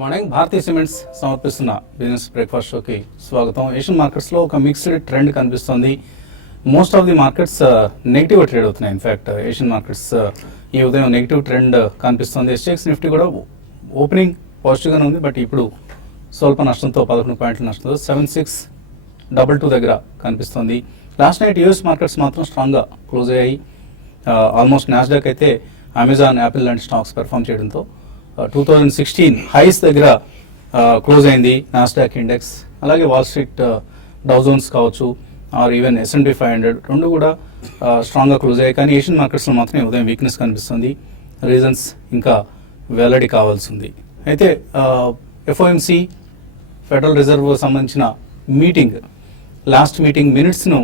Morning భారతీయ cements సమర్పిస్తున్న business breakfast షోకి స్వాగతం. ఏషియన్ మార్కెట్స్లో ఒక మిక్స్డ్ ట్రెండ్ కనిపిస్తుంది. Most of the markets negative trade అవుతున్నాయి. ఇన్ఫ్యాక్ట్ ఏషియన్ మార్కెట్స్ ఈ ఉదయం నెగిటివ్ ట్రెండ్ కనిపిస్తుంది. ఎస్టెక్స్ నిఫ్టీ కూడా ఓపెనింగ్ పాజిటివ్గానే ఉంది, బట్ ఇప్పుడు స్వల్ప నష్టంతో 11 పాయింట్ల నష్టంతో 7622 దగ్గర కనిపిస్తుంది. లాస్ట్ నైట్ యూఎస్ మార్కెట్స్ మాత్రం స్ట్రాంగ్గా క్లోజ్ అయ్యాయి. ఆల్మోస్ట్ నాస్డాక్ అయితే అమెజాన్, యాపిల్ లాంటి స్టాక్స్ పెర్ఫామ్ చేయడంతో 2016 హైస్ దగ్గర క్లోజ్ అయింది నాస్డాక్ ఇండెక్స్. అలాగే వాల్ స్ట్రీట్ డౌ జోన్స్ కావచ్చు ఆర్ ఈవెన్ S&P 500 రెండు కూడా స్ట్రాంగ్గా క్లోజ్ అయ్యాయి. కానీ ఏషియన్ మార్కెట్స్లో మాత్రం ఉదయం వీక్నెస్ కనిపిస్తుంది. రీజన్స్ ఇంకా వెల్లడి కావాల్సింది. అయితే FOMC ఫెడరల్ రిజర్వ్ సంబంధించిన మీటింగ్, లాస్ట్ మీటింగ్ మినిట్స్ను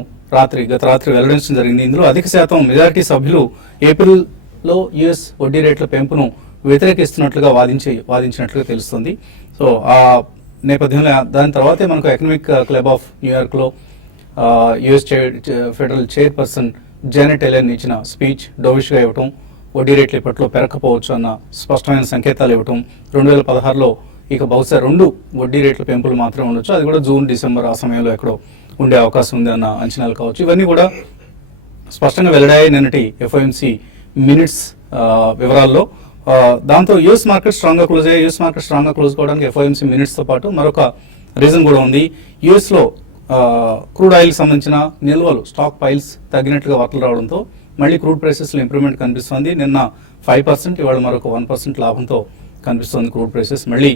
గత రాత్రి వెల్లడించడం జరిగింది. ఇందులో అధిక శాతం మెజారిటీ సభ్యులు ఏప్రిల్లో యుఎస్ వడ్డీ రేట్ల పెంపును వ్యతిరేకిస్తున్నట్లుగా వాదించినట్లుగా తెలుస్తుంది. సో ఆ నేపథ్యంలో దాని తర్వాతే మనకు ఎకనామిక్ క్లబ్ ఆఫ్ న్యూయార్క్లో US federal chairperson Janet Ellen ఇచ్చిన స్పీచ్ డోవిష్గా ఇవ్వటం, వడ్డీ రేట్లు ఇప్పట్లో పెరగకపోవచ్చు అన్న స్పష్టమైన సంకేతాలు ఇవ్వటం, 2016లో ఇక బహుశా 2 వడ్డీ రేట్ల పెంపులు మాత్రమే ఉండొచ్చు, అది కూడా జూన్, డిసెంబర్ ఆ సమయంలో ఎక్కడో ఉండే అవకాశం ఉంది అన్న అంచనాలు కావచ్చు. ఇవన్నీ కూడా స్పష్టంగా వెల్లడాయి నిన్నటి FOMC మినిట్స్ వివరాల్లో. దాంతో యూఎస్ మార్కెట్ స్ట్రాంగ్గా క్లోజ్ అయ్యాయి. యూఎస్ మార్కెట్ స్ట్రాంగ్గా క్లోజ్ కావడానికి FOMC మినిట్స్తో పాటు మరొక రీజన్ కూడా ఉంది. యూఎస్లో క్రూడ్ ఆయిల్కి సంబంధించిన నిల్వలు, స్టాక్ పైల్స్ తగ్గినట్లుగా వార్తలు రావడంతో మళ్ళీ క్రూడ్ ప్రైసెస్లో ఇంప్రూవ్మెంట్ కనిపిస్తుంది. నిన్న 5%, ఇవాళ మరొక 1% లాభంతో కనిపిస్తుంది క్రూడ్ ప్రైసెస్. మళ్ళీ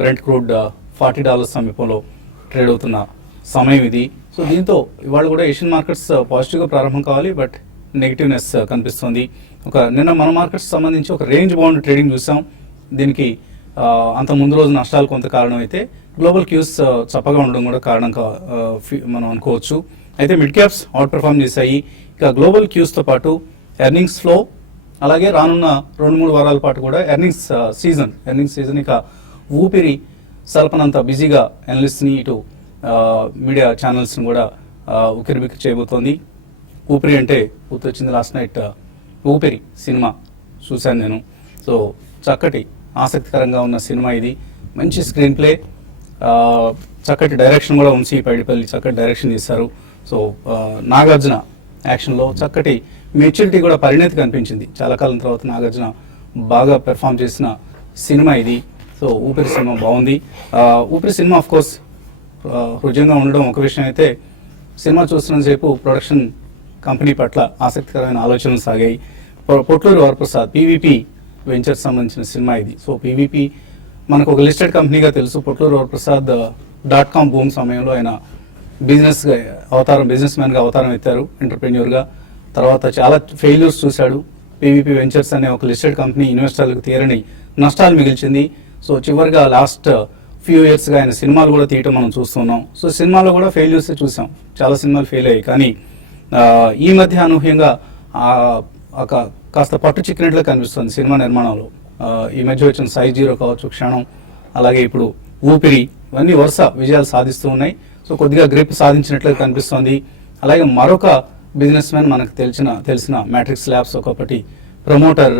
బ్రెంట్ క్రూడ్ $40 సమీపంలో ట్రేడ్ అవుతున్న సమయం ఇది. సో దీంతో ఇవాళ కూడా ఏషియన్ మార్కెట్స్ పాజిటివ్గా ప్రారంభం కావాలి, బట్ నెగిటివ్నెస్ కనిపిస్తుంది. నిన్న మన మార్కెట్స్ సంబంధించి ఒక రేంజ్ బౌండ్ ట్రేడింగ్ చూసాం. దీనికి అంత ముందు రోజు నష్టాలు కొంత కారణం అయితే గ్లోబల్ క్యూస్ చప్పగా ఉండడం కూడా కారణంగా మనం అనుకోవచ్చు. అయితే మిడ్ క్యాప్స్ అవుట్ పెర్ఫార్మ్ చేశాయి. ఇక గ్లోబల్ క్యూస్తో పాటు ఎర్నింగ్స్ ఫ్లో, అలాగే రానున్న 2-3 వారాల పాటు కూడా ఎర్నింగ్స్ సీజన్ ఇక ఊపిరి సల్పనంత బిజీగా అనలిస్ట్ని, ఇటు మీడియా ఛానల్స్ని కూడా ఉక్కిరిబిక్కిరి చేయబోతోంది. ఊపిరి అంటే గుర్తొచ్చింది లాస్ట్ నైట్ ఊపిరి సినిమా చూశాను నేను. సో చక్కటి ఆసక్తికరంగా ఉన్న సినిమా ఇది. మంచి స్క్రీన్ ప్లే, చక్కటి డైరెక్షన్ కూడా వంశీ పైడిపల్లి చక్కటి డైరెక్షన్ చేశారు. సో నాగార్జున యాక్షన్లో చక్కటి మెచ్యూరిటీ కూడా, పరిణతి కనిపించింది. చాలా కాలం తర్వాత నాగార్జున బాగా పెర్ఫామ్ చేసిన సినిమా ఇది. సో ఊపిరి సినిమా బాగుంది. ఊపిరి సినిమా ఆఫ్ కోర్స్ హృదయంగా ఉండడం ఒక విషయం అయితే, సినిమా చూస్తున్నంతసేపు ప్రొడక్షన్ కంపెనీ పట్ల ఆసక్తికరమైన ఆలోచనలు సాగాయి. పొట్లూరి వరప్రసాద్ PVP వెంచర్స్ సంబంధించిన సినిమా ఇది. సో PVP మనకు ఒక లిస్టెడ్ కంపెనీగా తెలుసు. పొట్లూరి వరప్రసాద్ .com బూమ్ సమయంలో ఆయన బిజినెస్ మ్యాన్గా అవతారం ఎత్తారు, ఎంటర్ప్రెన్యూర్గా. తర్వాత చాలా ఫెయిల్యూర్స్ చూశాడు. PVP వెంచర్స్ అనే ఒక లిస్టెడ్ కంపెనీ ఇన్వెస్టర్లకు తీరని నష్టాలు మిగిల్చింది. సో చివరిగా లాస్ట్ ఫ్యూ ఇయర్స్గా ఆయన సినిమాలు కూడా తీయటం మనం చూస్తున్నాం. సో సినిమాలో కూడా ఫెయిల్యూర్స్ చూసాం, చాలా సినిమాలు ఫెయిల్ అయ్యాయి. కానీ ఈ మధ్య అనూహ్యంగా కాస్త పట్టు చిక్కినట్లు కనిపిస్తుంది సినిమా నిర్మాణంలో. ఈ మధ్య వచ్చిన Size 0 కావచ్చు, క్షణం, అలాగే ఇప్పుడు ఊపిరి, ఇవన్నీ వరుస విజయాలు సాధిస్తూ ఉన్నాయి. సో కొద్దిగా గ్రిప్ సాధించినట్లుగా కనిపిస్తుంది. అలాగే మరొక బిజినెస్ మ్యాన్ మనకు తెలిసిన మ్యాట్రిక్స్ ల్యాబ్స్ ఒకటి ప్రమోటర్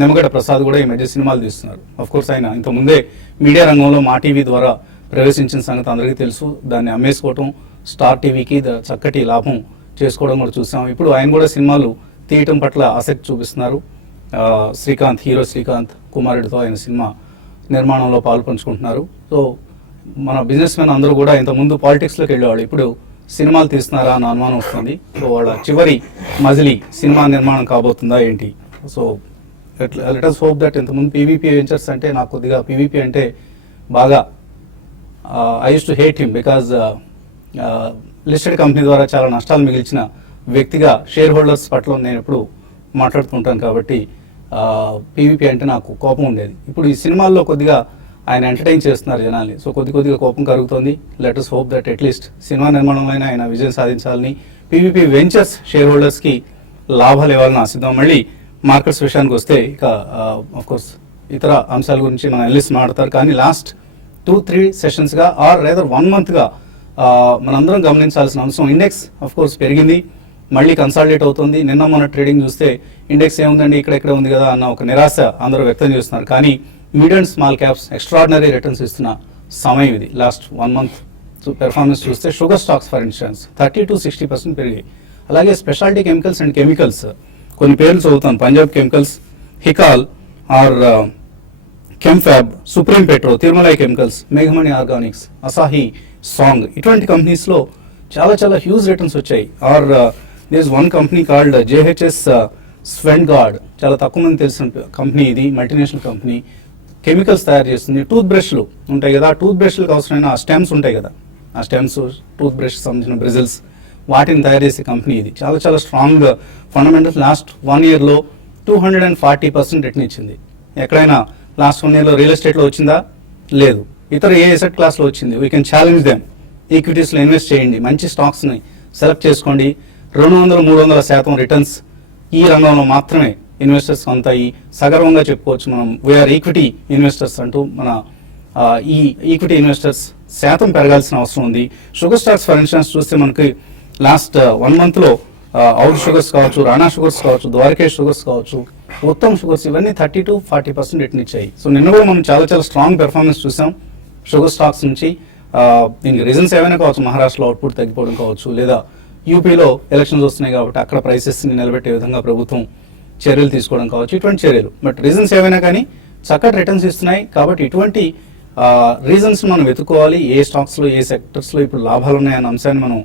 నిమ్మగడ్డ ప్రసాద్ కూడా ఈ మధ్య సినిమాలు తీస్తున్నారు. అఫ్కోర్స్ ఆయన ఇంతకుముందే మీడియా రంగంలో మా టీవీ ద్వారా ప్రవేశించిన సంగతి అందరికీ తెలుసు. దాన్ని అమ్మేసుకోవటం, స్టార్ టీవీకి చక్కటి లాభం చేసుకోవడం కూడా చూసాం. ఇప్పుడు ఆయన కూడా సినిమాలు తీయటం పట్ల ఆసక్తి చూపిస్తున్నారు. హీరో శ్రీకాంత్ కుమారుడితో ఆయన సినిమా నిర్మాణంలో పాలు పంచుకుంటున్నారు. సో మన బిజినెస్ మెన్ అందరూ కూడా ఇంతకుముందు పాలిటిక్స్లోకి వెళ్ళేవాళ్ళు, ఇప్పుడు సినిమాలు తీస్తున్నారా అన్న అనుమానం వస్తుంది. సో వాళ్ళ చివరి మజిలీ సినిమా నిర్మాణం కాబోతుందా ఏంటి? So let us hope that ఇంతకుముందు PVP వెంచర్స్ అంటే నాకు కొద్దిగా PVP అంటే బాగా I used to hate him because listed company ద్వారా చాలా నష్టాలు మిగిల్చిన వ్యక్తిగా షేర్ హోల్డర్స్ పట్ల నేను ఎప్పుడు మాట్లాడుతుంటాను. కాబట్టి PVP అంటే నాకు కోపం ఉండేది. ఇప్పుడు ఈ సినిమాల్లో కొద్దిగా ఆయన ఎంటర్టైన్ చేస్తున్నారు జనాల్ని. సో కొద్దిగా కోపం కలుగుతుంది. Let us hope that at least cinema నిర్మాణంలో ఆయన విజయం సాధించాలని, PVP వెంచర్స్ షేర్ హోల్డర్స్కి లాభాలు ఇవ్వాలని ఆశిద్దాం. మళ్ళీ మార్కెట్స్ విషయానికి వస్తే ఇక అఫ్కోర్స్ ఇతర అంశాల గురించి మన అనలిస్ట్ మాట్లాడతారు. కానీ లాస్ట్ 2-3 సెషన్స్గా ఆర్ రేదర్ 1 మంత్గా మనందరం గమనించాల్సిన అంశం, ఇండెక్స్ అఫ్కోర్స్ పెరిగింది, మళ్ళీ కన్సాలిడేట్ అవుతుంది. నిన్న మన ట్రేడింగ్ చూస్తే ఇండెక్స్ ఏముందండి, ఇక్కడెక్కడ ఉంది కదా అన్న ఒక నిరాశ అందరూ వ్యక్తం చేస్తున్నారు. కానీ mid and small caps extraordinary returns ఇస్తున్న సమయం ఇది. లాస్ట్ 1 month పెర్ఫార్మెన్స్ చూస్తే sugar stocks for instance 30 to 60% పెరిగాయి. అలాగే స్పెషాలిటీ కెమికల్స్ అండ్ కెమికల్స్ కొన్ని పేర్లు చదువుతాను. పంజాబ్ కెమికల్స్, హికాల్ ఆర్ కెమ్ఫాబ్, సుప్రీం పెట్రో, తిరుమలై కెమికల్స్, మేఘమణి ఆర్గానిక్స్, అసాహి, సాంగ్, ఇటువంటి కంపెనీస్లో చాలా చాలా హ్యూజ్ రిటర్న్స్ వచ్చాయి. Are this one company called JHS Svendgaard, చాలా తక్కువ మంది తెలిసిన కంపెనీ ఇది, మల్టీనేషనల్ కంపెనీ. కెమికల్స్ తయారు చేస్తుంది. టూత్ బ్రష్లు ఉంటాయి కదా, ఆ టూత్ బ్రష్లకు అవసరమైన ఆ స్టెమ్స్ ఉంటాయి కదా, ఆ స్టెమ్స్ టూత్ బ్రష్ సంబంధించిన బ్రిజిల్స్, వాటిని తయారు చేసే కంపెనీ ఇది. చాలా చాలా స్ట్రాంగ్ ఫండమెంటల్స్. లాస్ట్ 1 yearలో 240% రిటర్న్ ఇచ్చింది. ఎక్కడైనా లాస్ట్ 1 yearలో రియల్ ఎస్టేట్లో వచ్చిందా? లేదు. ఇతర ఏ ఎసెట్ క్లాస్లో వచ్చింది? We can challenge them. ఈక్విటీస్లో ఇన్వెస్ట్ చేయండి, మంచి స్టాక్స్ని సెలెక్ట్ చేసుకోండి. 200-300% రిటర్న్స్ ఈ రంగంలో మాత్రమే ఇన్వెస్టర్స్ అంతా ఈ సగర్వంగా చెప్పుకోవచ్చు. మనం వీఆర్ ఈక్విటీ ఇన్వెస్టర్స్ అంటూ మన ఈ ఈక్విటీ ఇన్వెస్టర్స్ శాతం పెరగాల్సిన అవసరం ఉంది. షుగర్ స్టాక్స్ ఫర్ ఇన్స్టెన్స్ చూస్తే మనకి లాస్ట్ 1 monthలో అవుట్ షుగర్స్ కావచ్చు, రాణా షుగర్స్ కావచ్చు, ద్వారకేష్ షుగర్స్ కావచ్చు, ఉత్తమ్ షుగర్స్, ఇవన్నీ 30 to 40% రిటర్న్ ఇచ్చాయి. సో నిన్న కూడా మనం చాలా చాలా స్ట్రాంగ్ పెర్ఫార్మెన్స్ చూసాం షుగర్ స్టాక్స్ నుంచి. దీనికి రీజన్స్ ఏమైనా కావచ్చు, మహారాష్ట్రలో అవుట్పుట్ తగ్గిపోవడం కావచ్చు, లేదా యూపీలో ఎలక్షన్స్ వస్తున్నాయి కాబట్టి అక్కడ ప్రైసెస్ని నిలబెట్టే విధంగా ప్రభుత్వం చర్యలు తీసుకోవడం కావచ్చు, ఇటువంటి చర్యలు. బట్ రీజన్స్ ఏమైనా కానీ చక్కటి రిటర్న్స్ ఇస్తున్నాయి. కాబట్టి ఇటువంటి రీజన్స్ మనం వెతుక్కోవాలి. ఏ స్టాక్స్లో ఏ సెక్టర్స్లో ఇప్పుడు లాభాలు ఉన్నాయన్న అంశాన్ని మనం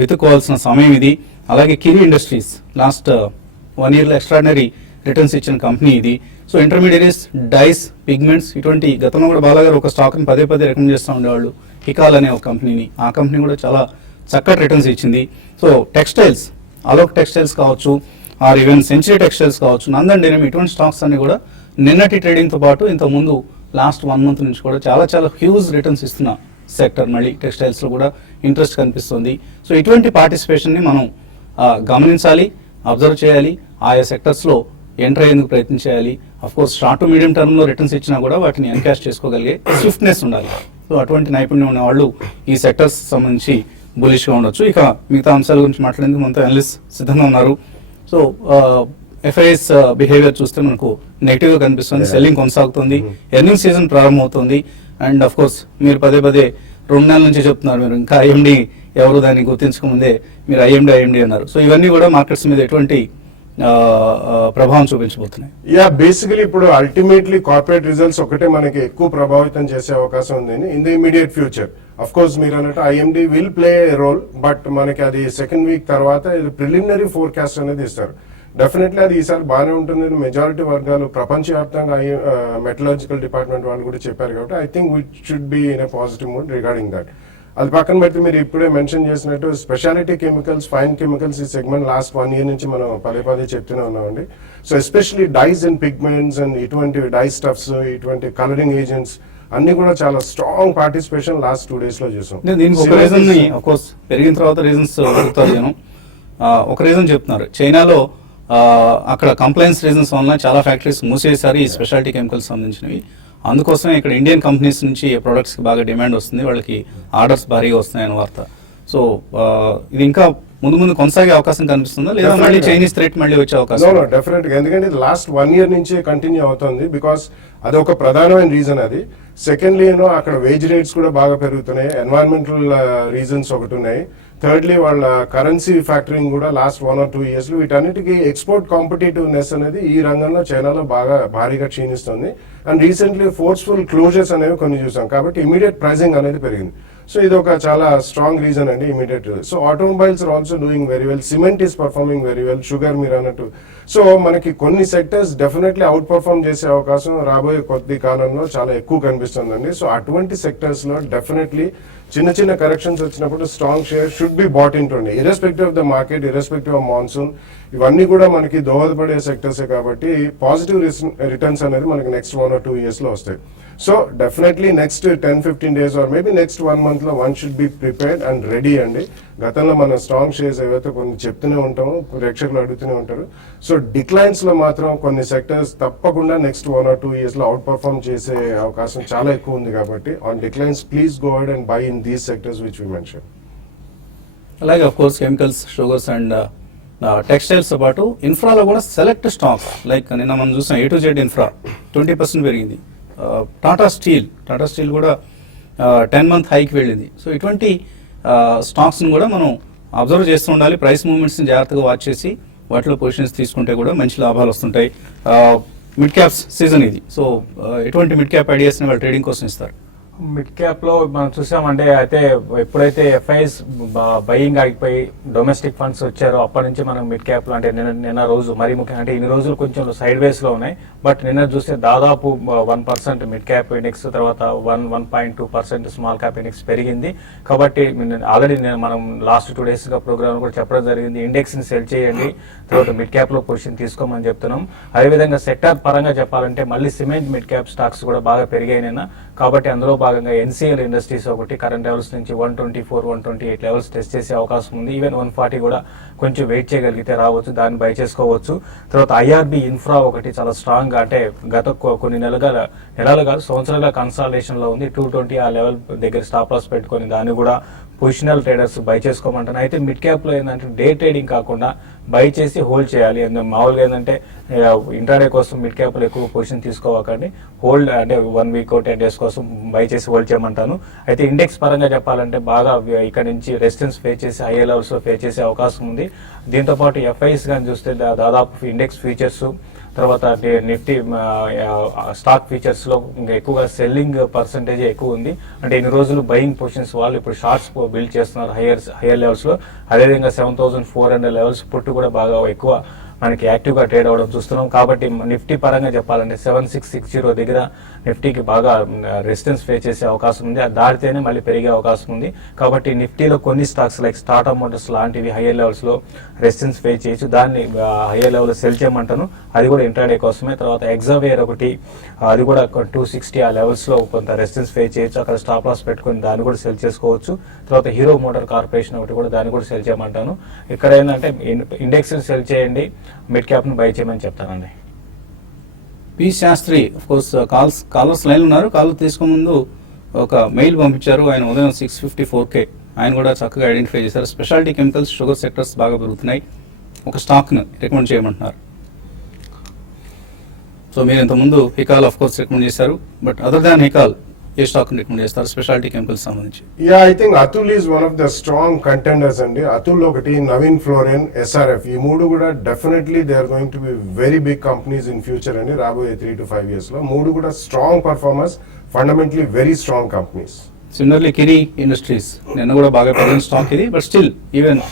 వెతుక్కోవాల్సిన సమయం ఇది. అలాగే కిరి ఇండస్ట్రీస్ లాస్ట్ 1 yearలో ఎక్స్ట్రాడినరీ రిటర్న్స్ ఇచ్చిన కంపెనీ ఇది. సో ఇంటర్మీడియట్స్, డైస్, పిగ్మెంట్స్, ఇటువంటి గతంలో కూడా బాలాగారు ఒక స్టాక్ని పదే రికమెండ్ చేస్తూ ఉండేవాళ్ళు, హికాల్ అనే ఒక కంపెనీని. ఆ కంపెనీ కూడా చాలా చక్కటి రిటర్న్స్ ఇచ్చింది. సో టెక్స్టైల్స్, అలోక్ టెక్స్టైల్స్ కావచ్చు, ఆర్ ఈవెన్ సెంచరీ టెక్స్టైల్స్ కావచ్చు, నందన్ డెనిమ్, ఇటువంటి స్టాక్స్ అన్ని కూడా నిన్నటి ట్రేడింగ్తో పాటు ఇంతకుముందు లాస్ట్ 1 month నుంచి కూడా చాలా చాలా హ్యూజ్ రిటర్న్స్ ఇస్తున్న సెక్టర్. మళ్ళీ టెక్స్టైల్స్లో కూడా ఇంట్రెస్ట్ కనిపిస్తుంది. సో ఇటువంటి పార్టిసిపేషన్ని మనం గమనించాలి, అబ్జర్వ్ చేయాలి, ఆయా సెక్టర్స్లో ఎంటర్ అయ్యేందుకు ప్రయత్నం చేయాలి. అఫ్కోర్స్ షార్ట్ టు మీడియం టర్మ్లో రిటర్న్స్ ఇచ్చినా కూడా వాటిని ఎన్కాష్ చేసుకోగలిగే స్విఫ్ట్నెస్ ఉండాలి. సో అటువంటి నైపుణ్యం ఉన్న వాళ్ళు ఈ సెక్టర్స్ సంబంధించి బులిష్గా ఉండొచ్చు. ఇక మిగతా అంశాల గురించి మాట్లాడేందుకు మనతో అనలిస్ట్ సిద్ధంగా ఉన్నారు. సో ఎఫ్ఐఎస్ బిహేవియర్ చూస్తే మనకు నెగిటివ్గా కనిపిస్తుంది. సెల్లింగ్ కొనసాగుతుంది, ఎర్నింగ్ సీజన్ ప్రారంభమవుతుంది. అండ్ అఫ్ కోర్స్ మీరు పదే 2 నెలల నుంచి చెప్తున్నారు, మీరు ఇంకా ఐఎండి ఎవరు దాన్ని గుర్తించకముందే మీరు ఐఎండి అన్నారు. సో ఇవన్నీ కూడా మార్కెట్స్ మీద ఎటువంటి ప్రభావం చూపించబోతున్నాయి? బేసికలీ ఇప్పుడు అల్టిమేట్లీ కార్పొరేట్ రిజల్ట్స్ ఒకటే మనకి ఎక్కువ ప్రభావితం చేసే అవకాశం ఉంది in the immediate future. Of course మీరు అన్నట్టు IMD will play role, but మనకి అది 2nd week తర్వాత ప్రిలిమినరీ ఫోర్కాస్ట్ అనేది ఇస్తారు. డెఫినెట్లీ అది ఈసారి బాగానే ఉంటుంది. మెజారిటీ వర్గాలు ప్రపంచవ్యాప్తంగా మెటలాజికల్ డిపార్ట్మెంట్ వాళ్ళు కూడా చెప్పారు కాబట్టి I think we should be in a positive mood regarding that. అది పక్కన పెడితే మీరు ఇప్పుడే మెన్షన్ చేసినట్టు స్పెషాలిటీ కెమికల్స్, ఫైన్ కెమికల్స్ ఈ సెగ్మెంట్ లాస్ట్ 1 year నుంచి మనం పదే చెప్తూనే ఉన్నామండి. So especially dyes and pigments and ఇటువంటి డై స్టఫ్స్, ఇటువంటి కలరింగ్ ఏజెంట్స్ అన్ని కూడా చాలా స్ట్రాంగ్ పార్టిసిపేషన్ లాస్ట్ 2 days లో చూసాం. దీనికి ఒక రీజన్ ఆఫ్ కోర్స్ పెరిగిన తర్వాత రీజన్స్ అడుగుతారు నేను. ఒక రీజన్ చెప్తున్నారు, చైనాలో అక్కడ కంప్లైన్స్ రీజన్స్ వల్ల చాలా ఫ్యాక్టరీస్ మూసేశారు ఈ స్పెషాలిటీ కెమికల్స్ సంబంధించినవి. అందుకోసమే ఇక్కడ ఇండియన్ కంపెనీస్ నుంచి ప్రొడక్ట్స్కి బాగా డిమాండ్ వస్తుంది, వాళ్ళకి ఆర్డర్స్ భారీగా వస్తున్నాయని వార్త. సో ఇది ఇంకా ముందు కొనసాగే అవకాశం కనిపిస్తుందా, లేదా మళ్ళీ చైనీస్ థ్రెట్ మళ్ళీ వచ్చే అవకాశం? డెఫినెట్ గా, ఎందుకంటే లాస్ట్ 1 year నుంచి కంటిన్యూ అవుతుంది. బికాస్ అది ఒక ప్రధానమైన రీజన్ అది. సెకండ్లీ అక్కడ వేజ్ రేట్స్ కూడా బాగా పెరుగుతున్నాయి, ఎన్వైరన్మెంటల్ రీజన్స్ ఒకటి ఉన్నాయి. థర్డ్లీ వాళ్ళ కరెన్సీ ఫ్యాక్టరింగ్ కూడా లాస్ట్ 1 or 2 years వీటన్నిటికీ ఎక్స్పోర్ట్ కాంపిటేటివ్నెస్ అనేది ఈ రంగంలో చైనాలో బాగా భారీగా క్షీణిస్తుంది. అండ్ రీసెంట్లీ ఫోర్స్ఫుల్ క్లోజర్స్ అనేవి కొన్ని చూసాం, కాబట్టి ఇమీడియట్ ప్రైసింగ్ అనేది పెరిగింది. సో ఇది ఒక చాలా స్ట్రాంగ్ రీజన్ అండి immediate. So automobiles are also doing very well, cement is performing very well, sugar మీరు అన్నట్టు. సో మనకి కొన్ని సెక్టర్స్ డెఫినెట్లీ అవుట్ పర్ఫార్మ్ చేసే అవకాశం రాబోయే కొద్ది కాలంలో చాలా ఎక్కువ కనిపిస్తుందండి. సో అటువంటి సెక్టర్స్ లో డెఫినెట్లీ చిన్న కరెక్షన్స్ వచ్చినప్పుడు strong share should be bought in to, irrespective of the market, irrespective of monsoon. ఇవన్నీ కూడా మనకి దోహదపడే సెక్టర్సే కాబట్టి పాజిటివ్ రిటర్న్స్ అనేది మనకి నెక్స్ట్ 1 or 2 years లో వస్తాయి. So definitely next 10-15 days or maybe next 1 month లో one should be prepared and ready అండి. గతంలో మన స్ట్రాంగ్ షేర్స్ ఏవైతే కొన్ని చెప్తూనే ఉంటామో, ప్రేక్షకులు అడుగుతూనే ఉంటారు. సో డిక్లైన్స్ లో మాత్రం కొన్ని సెక్టర్స్ తప్పకుండా నెక్స్ట్ 1 or 2 years లో అవుట్ పర్ఫార్మ్ చేసే అవకాశం చాలా ఎక్కువ ఉంది. కాబట్టి on declines please go ahead and buy in these sectors which we mention. అలాగే of course chemicals, sugars and textiles తో పాటు ఇన్ఫ్రాలో కూడా సెలెక్ట్ స్టాక్స్ లైక్ నిన్న మనం చూసాం A to Z ఇన్ఫ్రా 20% పెరిగింది. టాటా స్టీల్ కూడా 10-month హైకి వెళ్ళింది. సో ఇటువంటి స్టాక్స్ని కూడా మనం అబ్జర్వ్ చేస్తూ ఉండాలి. ప్రైస్ మూవ్మెంట్స్ని జాగ్రత్తగా వాచ్ చేసి వాటిలో పొజిషన్స్ తీసుకుంటే కూడా మంచి లాభాలు వస్తుంటాయి. మిడ్ క్యాప్స్ సీజన్ ఇది. సో ఎటువంటి మిడ్ క్యాప్ ఐడియాస్ని వాళ్ళు ట్రేడింగ్ కోసం ఇస్తారు? మిడ్ క్యాప్ లో మనం చూసామంటే అయితే ఎప్పుడైతే ఎఫ్ఐఎస్ బయింగ్ ఆగిపోయి డొమెస్టిక్ ఫండ్స్ వచ్చారో అప్పటి నుంచి మనం మిడ్ క్యాప్ లో అంటే నిన్న రోజు మరీ ముఖ్యంగా అంటే ఇన్ని రోజులు కొంచెం సైడ్ వేస్ లో ఉన్నాయి. బట్ నిన్న చూస్తే దాదాపు 1% మిడ్ క్యాప్ ఇండెక్స్, తర్వాత 1.2% స్మాల్ క్యాప్ ఇండెక్స్ పెరిగింది. కాబట్టి ఆల్రెడీ మనం లాస్ట్ 2 days గా ప్రోగ్రామ్ కూడా చెప్పడం జరిగింది. ఇండెక్స్ ని సెల్ చేయండి, తర్వాత మిడ్ క్యాప్ లో పొజిషన్ తీసుకోమని చెప్తున్నాం. అదేవిధంగా సెక్టార్ పరంగా చెప్పాలంటే మళ్ళీ సిమెంట్ మిడ్ క్యాప్ స్టాక్స్ కూడా బాగా పెరిగాయి నిన్న. కాబట్టి అందులో భాగంగా ఎన్సీఎల్ ఇండస్ట్రీస్ ఒకటి కరెంట్ లెవెల్స్ నుంచి 124, 128 లెవెల్స్ టెస్ట్ చేసే అవకాశం ఉంది. ఈవెన్ 140 కూడా కొంచెం వెయిట్ చేయగలిగితే రావచ్చు, దాన్ని బై చేసుకోవచ్చు. తర్వాత ఐఆర్బి ఇన్ఫ్రా ఒకటి చాలా స్ట్రాంగ్ గా అంటే గత కొన్ని నెలలు కాదు సంవత్సరాలుగా కన్సాలిడేషన్ లో ఉంది. 220 ఆ లెవెల్ దగ్గర స్టాప్ లాస్ పెట్టుకొని దాన్ని కూడా పొజిషనల్ ట్రేడర్స్ బై చేసుకోమంటాను. అయితే మిడ్ క్యాప్ లో ఏంటంటే డే ట్రేడింగ్ కాకుండా బై చేసి హోల్డ్ చేయాలి. మామూలుగా ఏంటంటే ఇంట్రాడే కోసం మిడ్ క్యాప్ లో ఎక్కువ పొజిషన్ తీసుకోవకండి, హోల్డ్ అంటే 1 week 10 days కోసం బై చేసి హోల్డ్ చేయమంటాను. అయితే ఇండెక్స్ పరంగా చెప్పాలంటే బాగా ఇక్కడ నుంచి రెసిస్టెన్స్ ఫేస్ చేసి హై లెవెల్స్ లో ఫేస్ చేసే అవకాశం ఉంది. దీంతో పాటు ఎఫ్ఐఎస్ కానీ చూస్తే దాదాపు ఇండెక్స్ ఫీచర్స్ తర్వాత నిఫ్టీ స్టాక్ ఫీచర్స్ లో ఇంకా ఎక్కువగా సెల్లింగ్ పర్సంటేజ్ ఎక్కువ ఉంది. అంటే ఇన్ని రోజులు బయింగ్ పొజిషన్స్ వాళ్ళు ఇప్పుడు షార్ట్స్ బిల్డ్ చేస్తున్నారు హైయర్ లెవెల్స్ లో. అదేవిధంగా 7400 లెవెల్స్ పుట్టు కూడా బాగా ఎక్కువ మనకి యాక్టివ్ గా ట్రేడ్ అవ్వడం చూస్తున్నాం. కాబట్టి నిఫ్టీ పరంగా చెప్పాలంటే 7660 దగ్గర నిఫ్టీకి బాగా రెసిస్టెన్స్ ఫేస్ చేసే అవకాశం ఉంది. అది దాటితేనే మళ్ళీ పెరిగే అవకాశం ఉంది. కాబట్టి నిఫ్టీలో కొన్ని స్టాక్స్ లైక్ టాటా మోటార్స్ లాంటివి హైయర్ లెవెల్స్ లో రెసిస్టెన్స్ ఫేస్ చేయొచ్చు, దాన్ని హైయర్ లెవెల్ లో సెల్ చేయమంటాను. అది కూడా ఇంట్రాడే కోసమే. తర్వాత ఎగ్జావేర్ ఒకటి, అది కూడా 260 ఆ లెవెల్స్ లో కొంత రెసిస్టెన్స్ ఫేస్ చేయొచ్చు, అక్కడ స్టాప్ లాస్ పెట్టుకుని దాన్ని కూడా సెల్ చేసుకోవచ్చు. తర్వాత హీరో మోటార్ కార్పొరేషన్ ఒకటి కూడా దాన్ని కూడా సెల్ చేయమంటాను. ఇక్కడ ఏంటంటే ఇండెక్స్ సెల్ చేయండి, మిడ్ క్యాప్ ను బై చేయమని చెప్తానండి. P Shastri of course callers line ఉన్నారు. కాలర్ తీసుకో ముందు ఒక మెయిల్ పంపించారు. ఆయన ఉదయం 654K ఆయన కూడా చక్కగా ఐడెంటిఫై చేశారు. స్పెషాలిటీ కెమికల్స్, షుగర్ సెక్టర్స్ బాగా పెరుగుతున్నాయి, ఒక స్టాక్ను రికమెండ్ చేయమంటున్నారు. సో మీరు ఇంతకుముందు హికాల్ ఆఫ్ కోర్స్ రికమెండ్ చేశారు, బట్ అదర్ దాన్ హికాల్ ఏ స్టాక్ రికమెండ్ చేస్తారు స్పెషాలిటీ కెమికల్స్ సంబంధించి? I think Atul is one of the strong contenders అండి. అతుల్ ఒకటి, నవీన్ ఫ్లోరెన్, ఎస్ఆర్ఎఫ్, ఈ మూడు కూడా definitely they are going to be very big companies in future అండి. రాబోయే 3 to 5 years లో మూడు కూడా strong performers, fundamentally very strong companies. Similarly Kiri industries నిన్న కూడా బాగా పెరిగిన స్టాక్ ఇది. బట్ స్టిల్ ఈవెన్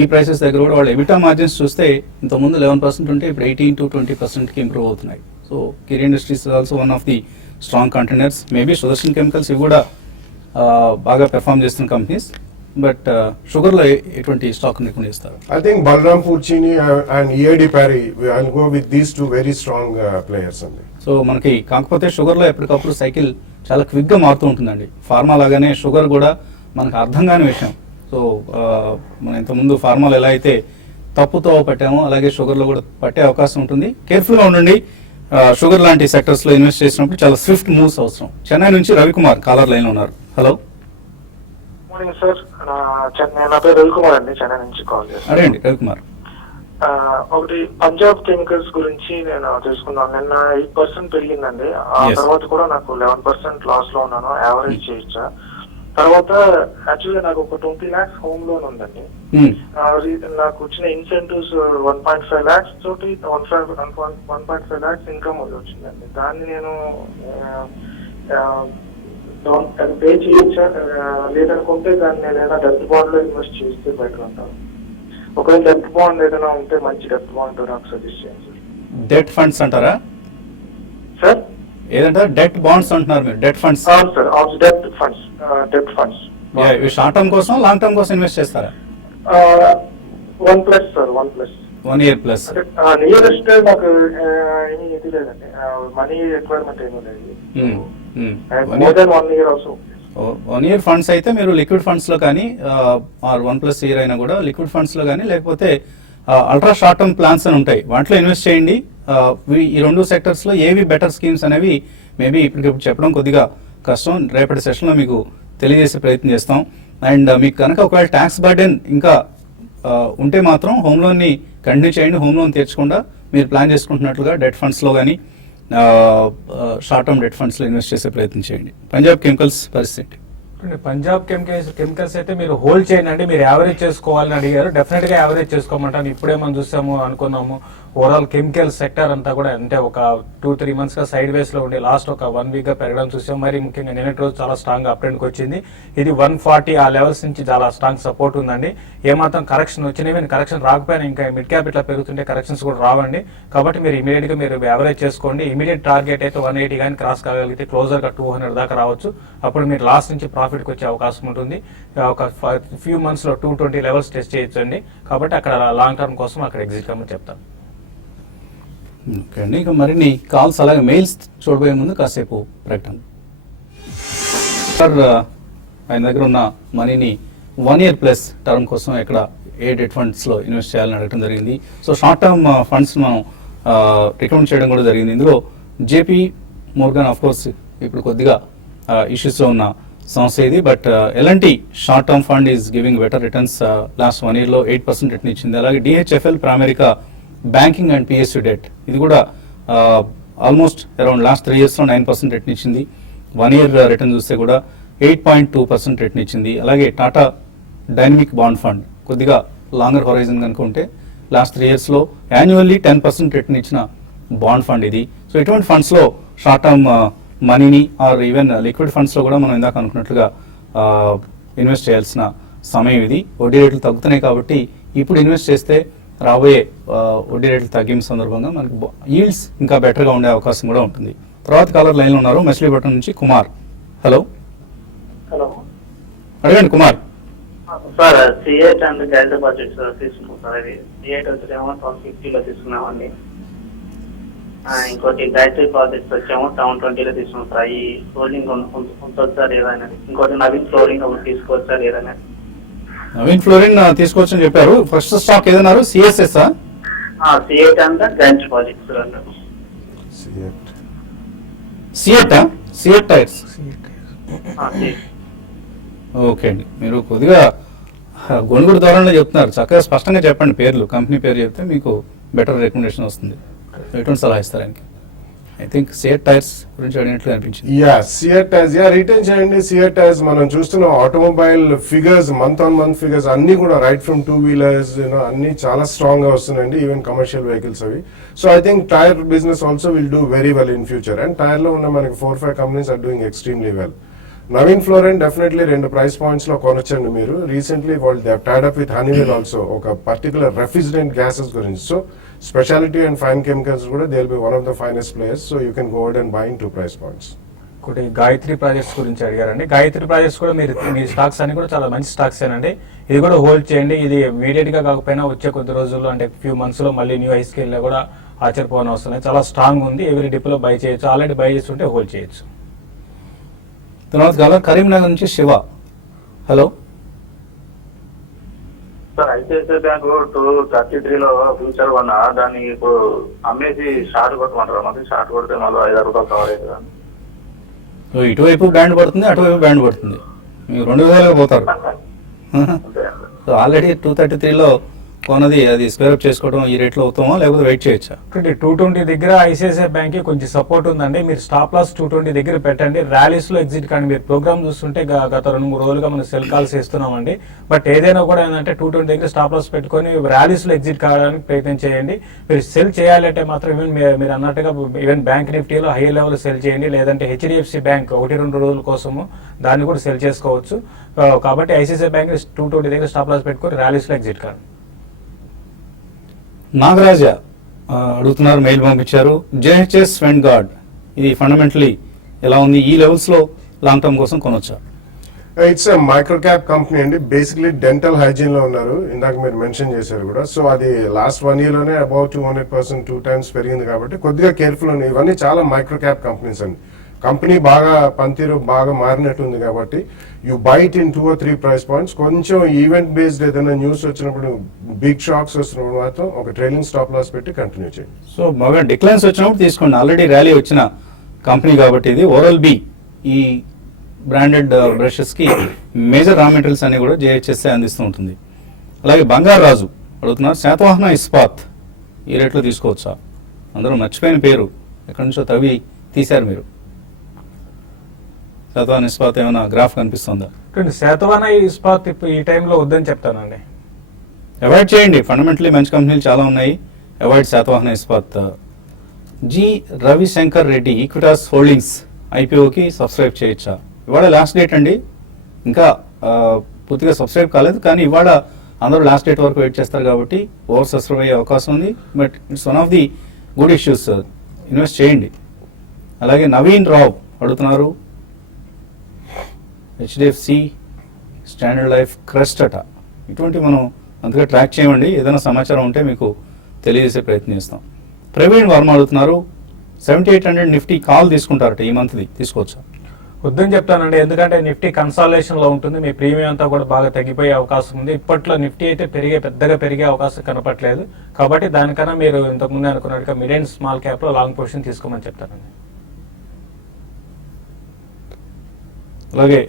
ఈ ప్రైసెస్ దగ్గర కూడా వాళ్ళు ఎబిటా మార్జిన్స్ చూస్తే ఇంతకుముందు 11% ఉంటే ఇప్పుడు 18 to 20%కి ఇంప్రూవ్ అవుతున్నాయి. So Kiri industries also one of the strong contenders. Maybe Sudarshan chemicals ఇవి కూడా బాగా పెర్ఫామ్ చేస్తున్న కంపెనీస్. బట్ షుగర్లో ఎటువంటి స్టాక్ రికమెండ్ చేస్తారు? I think Balrampur Chini and EID Parry, I will go with these 2 very strong players అండి. సో మనకి కాకపోతే షుగర్లో ఎప్పటికప్పుడు సైకిల్ చాలా క్విక్గా మారుతూ ఉంటుందండి. ఫార్మా లాగానే షుగర్ కూడా మనకు అర్థం కాని విషయం. సో మనం ఇంతకుముందు ఫార్మాలు ఎలా అయితే తప్పుతో పెట్టామో అలాగే షుగర్లో కూడా పట్టే అవకాశం ఉంటుంది. కేర్ఫుల్గా ఉండండి. షుగర్ లాంటి సెక్టర్స్ లో ఇన్వెస్ట్ చేసినప్పుడు చాలా స్విఫ్ట్ మూవ్స్ అవసరం. చెన్నై నుంచి రవికుమార్ కాలర్ లైన్ లో ఉన్నారు. Hello, morning sir. నా పేరు రవికుమార్ అండి, చెన్నై నుంచి కాల్ చేస్తాను. అదేండి రవికుమార్. ఒకటి పంజాబ్ కెమికల్స్ గురించి నేను తెలుసుకున్నాను. నిన్న 8% పెరిగిందండి. ఆ తర్వాత కూడా నాకు 11% లాస్ లో ఉన్నాను. యావరేజ్ చేయొచ్చా? తర్వాత యాక్చువల్గా నాకు ఒక 20 lakhs హోమ్ లోన్ ఉందండి. నాకు వచ్చిన ఇన్సెంటివ్స్ 1.5 lakhs తోటి 1.5 lakhs ఇన్కమ్ వచ్చిందండి. దాన్ని నేను పే చేయొచ్చా? లేదనుకుంటే దాన్ని నేను ఏదైనా డెత్ బాండ్ లో ఇన్వెస్ట్ చేస్తే బెటర్ అంటాను. ఒకవేళ డెత్ బాండ్ ఏదైనా ఉంటే మంచి డెత్ బాండ్ నాకు సజెస్ట్ చేయండి సార్. డెట్ ఫండ్స్ అంటారా సార్? ఏదంటారు? డెట్ బాండ్స్ అంటున్నారు మీరు? Debt funds? అవును సార్, అవును. డెట్ ఫండ్స్ షార్ట్ టర్మ్ కోసం, లాంగ్ టర్మ్ కోసం ఇన్వెస్ట్ చేస్తారా? 1+ సార్, 1+. 1 year plus. నియరెస్ట్ నాకు ఏమీ ఇది లేదండి, మనీ రిక్వైర్మెంట్ ఏమీ లేదు. More than 1 year also. 1 year funds అయితే మీరు లిక్విడ్ ఫండ్స్ లో కానీ ఆర్ 1+ year అయినా కూడా లిక్విడ్ ఫండ్స్ లో కానీ లేకపోతే అల్ట్రా షార్ట్ టర్మ్ ప్లాన్స్ అని ఉంటాయి, వాటిలో ఇన్వెస్ట్ చేయండి. ఈ 2 సెక్టర్స్ లో ఏవి బెటర్ స్కీమ్స్ అనేవి మేబీ ఇప్పటికిప్పుడు చెప్పడం కొద్దిగా కష్టం. రేపటి సెషన్లో మీకు తెలియజేసే ప్రయత్నం చేస్తాం. అండ్ మీకు కనుక ఒకవేళ ట్యాక్స్ బర్డెన్ ఇంకా ఉంటే మాత్రం హోమ్ లోన్ని కంటిన్యూ చేయండి. హోమ్ లోన్ తీర్చకుండా మీరు ప్లాన్ చేసుకుంటున్నట్లుగా డెట్ ఫండ్స్లో కానీ షార్ట్ టర్మ్ డెట్ ఫండ్స్లో ఇన్వెస్ట్ చేసే ప్రయత్నం చేయండి. పంజాబ్ కెమికల్స్ పరిస్థితి పంజాబ్ కెమికల్స్ అయితే మీరు హోల్డ్ చేయండి అండి. మీరు యావరేజ్ చేసుకోవాలని అడిగారు, డెఫినెట్ గా యావరేజ్ చేసుకోమంటాను. ఇప్పుడే మనం చూసాము అనుకున్నాము ఓవరాల్ కెమికల్ సెక్టర్ అంతా కూడా అంటే ఒక 2-3 months గా సైడ్ వేస్ లో ఉండి లాస్ట్ ఒక 1 week గా పెరగడం చూసాం. మరి ముఖ్యంగా నిన్నటి రోజు చాలా స్ట్రాంగ్ అప్ ట్రెండ్ కి వచ్చింది. ఇది 140 ఆ లెవెల్స్ నుంచి చాలా స్ట్రాంగ్ సపోర్ట్ ఉందండి. ఏమాత్రం కరెక్షన్ వచ్చినాయి, కరెక్షన్ రాకపోయినా ఇంకా మిడ్ క్యాప్ ఇట్లా పెరుగుతుంటే కరెక్షన్స్ కూడా రావండి. కాబట్టి మీరు ఇమీడియట్ గా మీరు యావరేజ్ చేసుకోండి. ఇమీడియట్ టార్గెట్ అయితే 180 కానీ క్రాస్ కాగలిగితే క్లోజర్ గా 200 దాకా రావచ్చు. అప్పుడు మీరు లాస్ట్ నుంచి ప్రాఫిట్ కి వచ్చే అవకాశం ఉంటుంది. ఒక ఫ్యూ మంత్స్ లో 220 లెవెల్స్ టెస్ట్ చేయొచ్చండి. కాబట్టి అక్కడ లాంగ్ టర్మ్ కోసం అక్కడ ఎగ్జిట్ కమ్మని చెప్తాను. ఓకే అండి, ఇక మరిన్ని కాల్స్ అలాగే మెయిల్స్ చూడబోయే ముందు కాసేపు ప్రకటన. సార్, ఆయన దగ్గర ఉన్న మనీని 1 year ప్లస్ టర్మ్ కోసం ఎక్కడ ఏ డెట్ ఫండ్స్లో ఇన్వెస్ట్ చేయాలని అడగడం జరిగింది. సో షార్ట్ టర్మ్ ఫండ్స్ మనం రికమెండ్ చేయడం కూడా జరిగింది. ఇందులో జేపీ మోర్గాన్ ఆఫ్ కోర్స్ ఇప్పుడు కొద్దిగా ఇష్యూస్లో ఉన్న సంస్థ ఇది. బట్ ఎలాంటి short term fund is giving better returns. Last 1 yearలో 8% రిటర్న్ ఇచ్చింది. అలాగే DHFL Pramerica banking and PSU debt ఇది కూడా ఆల్మోస్ట్ అరౌండ్ లాస్ట్ 3 yearsలో 9% రిటర్న్ ఇచ్చింది. 1 year రిటర్న్ చూస్తే కూడా 8.2% రిటర్న్ ఇచ్చింది. అలాగే టాటా డైనమిక్ బాండ్ ఫండ్ కొద్దిగా లాంగర్ హొరైజన్ కనుక ఉంటే లాస్ట్ 3 yearsలో యాన్యువల్లీ 10% రిటర్న్ ఇచ్చిన బాండ్ ఫండ్ ఇది. సో ఇటువంటి ఫండ్స్లో షార్ట్ టర్మ్ మనీని ఆర్ ఈవెన్ లిక్విడ్ ఫండ్స్లో కూడా మనం ఇందాక అనుకున్నట్లుగా ఇన్వెస్ట్ చేయాల్సిన సమయం ఇది. వడ్డీ రేట్లు తగ్గుతున్నాయి కాబట్టి ఇప్పుడు ఇన్వెస్ట్ చేస్తే రాబోయే వడ్డీ రేట్లు తగ్గింపు సందర్భంగా మనకి ఈల్డ్స్ ఇంకా బెటర్గా ఉండే అవకాశం కూడా ఉంటుంది. తర్వాత కాలర్ లైన్లో ఉన్నారు మచిలీపట్నం నుంచి కుమార్. హలో హలో, అడగండి Kumar. Sir C8 and guide budget తీసుకున్నాం సార్. అది C8 వచ్చేమో 50లో తీసుకున్నామండి. ఇంకోటి గాయత్రి ప్రాజెక్ట్స్ వచ్చేమో 720లో తీసుకున్నాం సార్. ఈ హోల్డింగ్ ఉంచొచ్చా లేదా అని. ఇంకోటి నవీన్ ఫ్లోరింగ్ ఒకటి తీసుకోవచ్చా లేదా అని. నవీన్ ఫ్లోరిన్ తీసుకోవచ్చని చెప్పారు. ఫస్ట్ స్టాక్ ఏదన్నారు? సిఎస్ఎస్ C8 and Gayatri projects CEAT tyres. Okay అండి, మీరు కొద్దిగా గొనుగుడు ధోరణిలో చెప్తున్నారు. చక్కగా స్పష్టంగా చెప్పండి పేర్లు, కంపెనీ పేరు చెప్తే మీకు బెటర్ రికమెండేషన్ వస్తుంది. ఎటువంటి సలహా ఇస్తారు ఆయనకి? ఐ థింక్ సిఎట్ టైర్స్ గురించి అడిగినట్లు అనిపించింది. సిఎట్ టైర్స్ రిటర్న్ చేయండి. సిఎట్ టైర్స్ మనం చూస్తున్న automobile figures, month on month figures అన్ని కూడా రైట్ ఫ్రమ్ 2-wheelers అన్ని చాలా స్ట్రాంగ్ గా వస్తున్నాయండి. ఈవెన్ కమర్షియల్ వెహికల్స్ అవి. So I think tyre business also will do very well in future. And tyre లో ఉన్న మనకి 4-5 companies are doing extremely well. Navin Fluorine definitely 2 price points లో కొనొచ్చండి మీరు. రీసెంట్లీ వాళ్ళు they have tied up with Honeywell also ఒక particular refrigerant gases గురించి. So specialty and fine chemicals కూడా they will be one of the finest players, so you can go ahead and buy in 2 price points. ఒకటి Gayatri projects గురించి అడిగారండి. Gayatri projects కూడా మీ stocks అన్ని కూడా చాలా మంచి స్టాక్స్ ఏనండి. ఇది కూడా హోల్డ్ చేయండి. ఇది ఇమీడియట్ గా కాకపోయినా వచ్చే కొద్ది రోజుల్లో అంటే ఫ్యూ మంత్స్ లో మళ్ళీ న్యూ హై స్కేల్ లో కూడా ఆశ్చర్యపోవడం వస్తున్నాయి. చాలా స్ట్రాంగ్ ఉంది. ఎవరి డిప్ లో బై చేయొచ్చు. ఆల్రెడీ బై చేస్తుంటే హోల్డ్ చేయొచ్చు. తర్వాత కరీంనగర్ నుంచి Shiva. Hello sir, ICICI bank 233లో ఫ్యూచర్ కొన్నా, దాన్ని ఇప్పుడు అమ్మేసి షార్ట్ కొట్టమంటారు. మళ్ళీ షార్ట్ కొడితే మళ్ళీ 5-6 రూపాయలు కవర్ అవుతుంది. ఇటువైపు బ్యాండ్ పడుతుంది, అటువైపు బ్యాండ్ పడుతుంది. మీరు 2 విధాలుగా పోతారు. సో ఆల్రెడీ 233లో కొన్నది అది స్క్వేర్ అప్ చేసుకోవడం ఈ రేట్లో అవుతామో లేకపోతే వెయిట్ చేయొచ్చా? 220 దగ్గర ఐసిఐసిఐ బ్యాంక్ కి కొంచెం సపోర్ట్ ఉందండి. మీరు స్టాప్ లాస్ 220 దగ్గర పెట్టండి. ర్యాలీస్ లో ఎగ్జిట్ కానీ మీరు ప్రోగ్రామ్ చూస్తుంటే గత 2-3 రోజులుగా మనం సెల్ కాల్స్ ఇస్తున్నామండి. బట్ ఏదైనా కూడా ఏంటంటే 220 దగ్గర స్టాప్ లాస్ పెట్టుకొని ర్యాలీస్ లో ఎగ్జిట్ కావడానికి ప్రయత్నం చేయండి. మీరు సెల్ చేయాలంటే మాత్రం ఈవెన్ మీరు అన్నట్టుగా ఈవెన్ బ్యాంక్ నిఫ్టీలో హై లెవెల్ సెల్ చేయండి. లేదంటే హెచ్డిఎఫ్సి బ్యాంక్ 1-2 రోజుల కోసము దాన్ని కూడా సెల్ చేసుకోవచ్చు. కాబట్టి ఐసిఐసిఐ బ్యాంక్ 220 దగ్గర స్టాప్ లాస్ పెట్టుకొని ర్యాలీస్ లో ఎగ్జిట్ కాదు. నాగరాజ అడుగుతున్నారు, మెయిల్ పంపించారు. జేహెచ్ఎస్ వెండ్గార్డ్ ఇది ఫండమెంటలీ ఎలా ఉంది? ఈ లెవెల్స్ లో లాంగ్ టర్మ్ కోసం కొనొచ్చా? It's a micro cap company అండి. బేసిక్లీ డెంటల్ హైజీన్ లో ఉన్నారు. ఇందాక మీరు మెన్షన్ చేశారు కూడా. సో అది లాస్ట్ 1 year లోనే అబౌట్ 200% 2 times పెరిగింది కాబట్టి కొద్దిగా కేర్ఫుల్ ఉంది. ఇవన్నీ చాలా మైక్రో క్యాప్ కంపెనీస్ అండి. కంపెనీ బాగా పనితీరు బాగా మారినట్టు ఉంది కాబట్టి you buy it in 2 or 3 price points. కొంచెం ఈవెంట్ బేస్డ్ ఏదైనా న్యూస్ వచ్చినప్పుడు, బిగ్ షాక్స్ వచ్చినప్పుడు మాత్రం ఒక ట్రైలింగ్ స్టాప్ లాస్ పెట్టి కంటిన్యూ చేయండి. సో బాగా డిక్లైన్స్ వచ్చినప్పుడు తీసుకోండి. ఆల్రెడీ ర్యాలీ వచ్చిన కంపెనీ కాబట్టి ఇది. ఓరల్ బి ఈ బ్రాండెడ్ బ్రషెస్ కి మేజర్ రా మెటీరియల్స్ అన్ని కూడా జేహెచ్ఎస్ అందిస్తూ ఉంటుంది. అలాగే బంగారు రాజు అడుగుతున్నారు, శాతవాహన ఇస్పాత్ ఈ రేట్లో తీసుకోవచ్చా? అందరూ మర్చిపోయిన పేరు, ఎక్కడి నుంచో తవ్వి తీశారు మీరు. శాతవాహన ఇస్పాత్ ఏమైనా గ్రాఫ్ కనిపిస్తుందా? శాతవాహన ఇస్పాత్ ఇప్పుడు ఈ టైంలో వద్దని చెప్తానండి. అవాయిడ్ చేయండి. ఫండమెంటలీ మంచి కంపెనీలు చాలా ఉన్నాయి. అవాయిడ్ శాతవాహన ఇస్పాత్. జి రవిశంకర్ రెడ్డి ఈక్విటాస్ హోల్డింగ్స్ ఐపీఓకి సబ్స్క్రైబ్ చేయొచ్చా? ఇవాళ లాస్ట్ డేట్ అండి. ఇంకా పూర్తిగా సబ్స్క్రైబ్ కాలేదు, కానీ ఇవాళ అందరూ లాస్ట్ డేట్ వరకు వెయిట్ చేస్తారు కాబట్టి ఓవర్ సబ్స్క్రైబ్ అయ్యే అవకాశం ఉంది. But it's one of the good issues. Invest చేయండి. అలాగే నవీన్ రావు అడుగుతున్నారు, హెచ్డిఎఫ్సి, స్టాండర్డ్ లైఫ్, క్రెస్ట్ అట. ఇటువంటి మనం అంతగా ట్రాక్ చేయమండి. ఏదైనా సమాచారం ఉంటే మీకు తెలియజేసే ప్రయత్నం చేస్తాం. ప్రవీణ్ వర్మ అడుగుతున్నారు, 7800 నిఫ్టీ కాల్ తీసుకుంటారట ఈ మంత్ది, తీసుకోవచ్చా? వద్దని చెప్తానండి. ఎందుకంటే నిఫ్టీ కన్సాలేషన్ లో ఉంటుంది. మీ ప్రీమియం అంతా కూడా బాగా తగ్గిపోయే అవకాశం ఉంది. ఇప్పట్లో నిఫ్టీ అయితే పెద్దగా పెరిగే అవకాశం కనపట్లేదు. కాబట్టి దానికన్నా మీరు ఇంతకుముందు అనుకున్నట్టుగా మిడ్ అండ్ స్మాల్ క్యాప్ లో లాంగ్ పొజిషన్ తీసుకోమని చెప్తానండి. అలాగే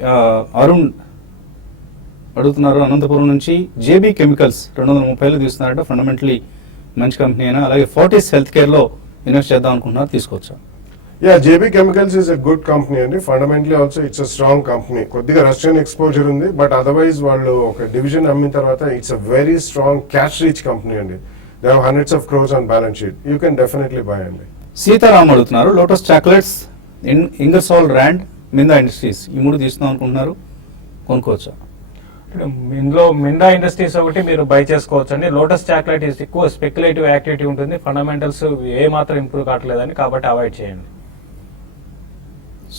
అరుణ్ అడుగుతున్నారు అనంతపురం నుంచి, జేబీ కెమికల్స్ 230 తీస్తున్నారట. ఫండమెంటలీ మంచి కంపెనీ అయినా. అలాగే ఫోర్టిస్ హెల్త్ కేర్ లో ఇన్వెస్ట్ చేద్దాం అనుకుంటున్నారు, తీసుకోవచ్చా? Yeah, JB chemicals is a good company అండి. Fundamentally also it's a strong company. కొద్దిగా రష్యన్ ఎక్స్పోజర్ ఉంది, బట్ అదర్వైజ్ వాళ్ళు ఒక డివిజన్ అమ్మిన తర్వాత it's a very strong cash rich company అండి. They have hundreds of crores on balance sheet. You can definitely by అండి. సీతారాం అడుగుతున్నారు, lotus chocolates, Ingersoll rand, మిందా industries, ఈ 3 తీసుకుందాం అనుకుంటున్నారు, కొనుక్కోవచ్చా? ఇందులో మిందా ఇండస్ట్రీస్ ఒకటి మీరు బై చేసుకోవచ్చు అండి. లోటస్ చాక్లెట్ ఎక్కువ స్పెక్యులేటివ్ యాక్టివిటీ ఉంటుంది. ఫండమెంటల్స్ ఏ మాత్రం ఇంప్రూవ్ కావట్లేదని, కాబట్టి అవాయిడ్ చేయండి.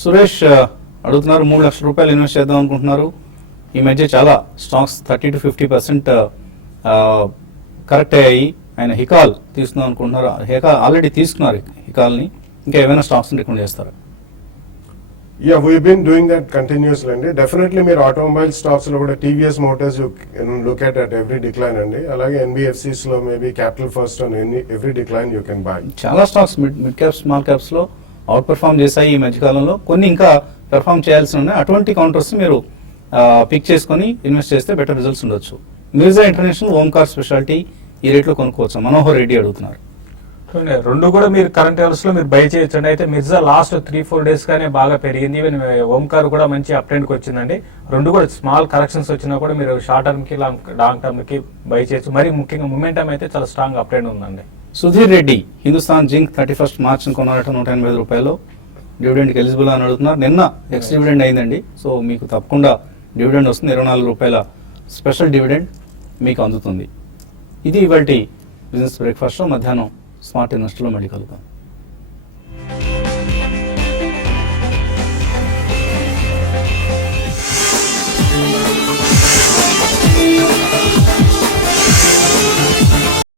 సురేష్ అడుగుతున్నారు, 3 లక్షల రూపాయలు ఇన్వెస్ట్ చేద్దాం అనుకుంటున్నారు. ఈ మధ్య చాలా స్టాక్స్ 30 to 50% కరెక్ట్ అయ్యాయి. ఆయన హికాల్ తీసుకుందాం అనుకుంటున్నారు. హికాల్ ఆల్రెడీ తీసుకున్నారు హికాల్ని. ఇంకా ఏమైనా స్టాక్స్ రికమెండ్ చేస్తారా? Yeah, we been doing that continuously అండి. డెఫినెట్లీ మీరు ఆటోమొబైల్ స్టాక్స్ లో కూడా TVS motors look at every decline అండి. అలాగే ఎన్బిఎఫ్సిస్ లో maybe capital first on every decline you can buy. చాలా stocks mid caps, small caps లో అవుట్ పెర్ఫార్మ్ చేశాయి ఈ మధ్యకాలంలో. కొన్ని ఇంకా పెర్ఫార్మ్ చేయాల్సి ఉన్నాయి. అటువంటి కౌంటర్స్ మీరు పిక్ చేసుకొని ఇన్వెస్ట్ చేస్తే బెటర్ రిజల్ట్స్ ఉండొచ్చు. మిర్జా ఇంటర్నేషనల్, ఓంకార్ స్పెషాలిటీ ఈ రేట్లో కొనుక్కోవచ్చు. మనోహర్ రెడ్డి అడుగుతున్నారు. రెండు కూడా మీరు కరెంట్ అవర్స్ లో మీరు బై చేయొచ్చు అండి. అయితే మిర్జా లాస్ట్ 3-4 డేస్ గానే బాగా పెరిగింది. ఈవెన్ ఓంకార్ కూడా మంచి అప్ ట్రెండ్ కి వచ్చిందండి. రెండు కూడా స్మాల్ కరెక్షన్స్ వచ్చినా కూడా మీరు షార్ట్ టర్మ్ కి లాంగ్ టర్మ్ కి బై చేయొచ్చు. మరి ముఖ్యంగా మొమెంటం అయితే చాలా స్ట్రాంగ్ అప్ ట్రెండ్ ఉందండి. సుధీర్ రెడ్డి, హిందుస్థాన్ జింక్ 31 మార్చ్ కొన్నారట 185 రూపాయలు. డివిడెండ్కి ఎలిజిబుల్ అని అడుగుతున్నారు. నిన్న ఎక్స్ డివిడెండ్ అయిందండి. సో మీకు తప్పకుండా డివిడెండ్ వస్తుంది. 24 రూపాయల స్పెషల్ డివిడెండ్ మీకు అందుతుంది. ఇది ఇవాల్టి బిజినెస్ బ్రేక్ఫాస్ట్. మధ్యాహ్నం స్మార్ట్ ఇన్వెస్టర్లో మళ్ళీ కలుద్దాం.